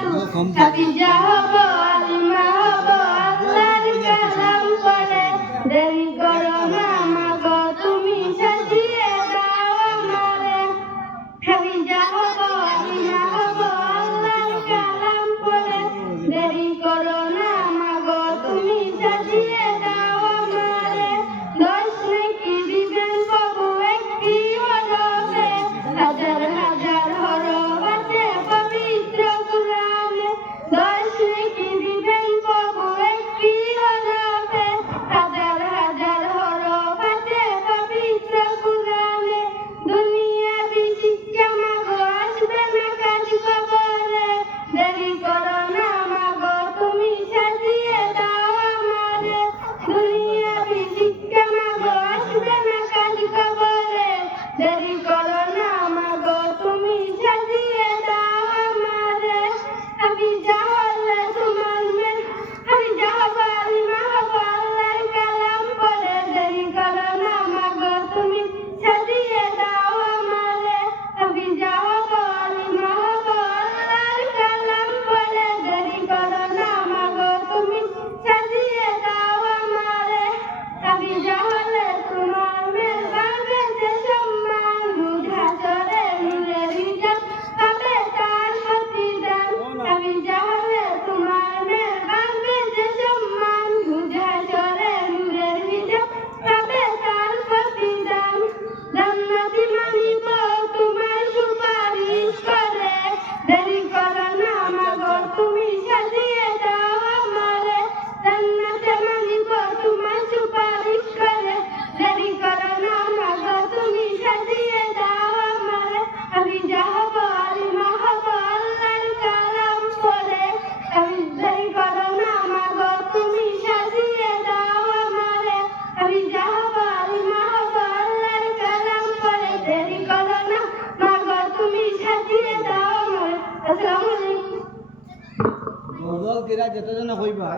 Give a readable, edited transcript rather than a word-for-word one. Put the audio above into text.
হাফিজা হব আলিমা হব আল্লাহর কালাম পড়ে দেরি করো না মাগো তুমি সাজিয়ে দাও আমারে হাফিজা হব আলিমা হব আল্লাহর কালাম পড়ে দেরি করো না মাগো তুমি সাজিয়ে দাও আমারে দশ নেকি দিবেন প্রভু একটি হরফে হাজার হাজার হরফ আছে পবিত্র কুরআনে দশ নেকি দিবেন প্রভু একটি হরফে হাজার হাজার হরফ আছে পবিত্র কুরআনে দুনিয়াবি শিক্ষা মাগো আসবে না কাজ কবরে দেরি করো না মাগো তুমি সাজিয়ে দাও আমারে দুনিয়াবি শিক্ষা মাগো আসবে না কাজ কবরে দেরি করো না মাগো তুমি সাজিয়ে দাও আমারে হাফিজা হলে তোমার হাফিজা হব আলিমা হব আল্লাহর কালাম পড়ে দেরি করো না মাগো তুমি সাজিয়ে দাও আমারে হাফিজা হব আলিমা হব আল্লাহর কালাম পড়ে দেরি করো না মাগো তুমি সাজিয়ে দাও আমারে হাফিজা হলে তোমার মেহরবানে যে সম্মান বুঝা চলে নূরের হিজাব পাবে তার প্রতিদান হাফিজা হলে তোমার মেহরবানে যে সম্মান বুঝা চলে নূরের হিজাব পাবে তার প্রতিদান জান্নাতি মানিব তোমার সুপারিশ করে দেরি করো না মাগো তুমি সাজিয়ে দাও আমারে জান্নাতে মানিব তোমার সুপারিশ করে দেরি করো না মাগো তুমি সাজিয়ে দাও আমারে হাফিজা হব আলিমা হব আল্লাহর কালাম পড়ে দেরি করো না মাগো তুমি সাজিয়ে দাও আমারে হাফিজা হব আলিমা হব আল্লাহর কালাম পড়ে দেরি করো না মাগো তুমি সাজিয়ে দাও আমারে আসসালামু আলাইকুম বদল কিরা যতজন হইবা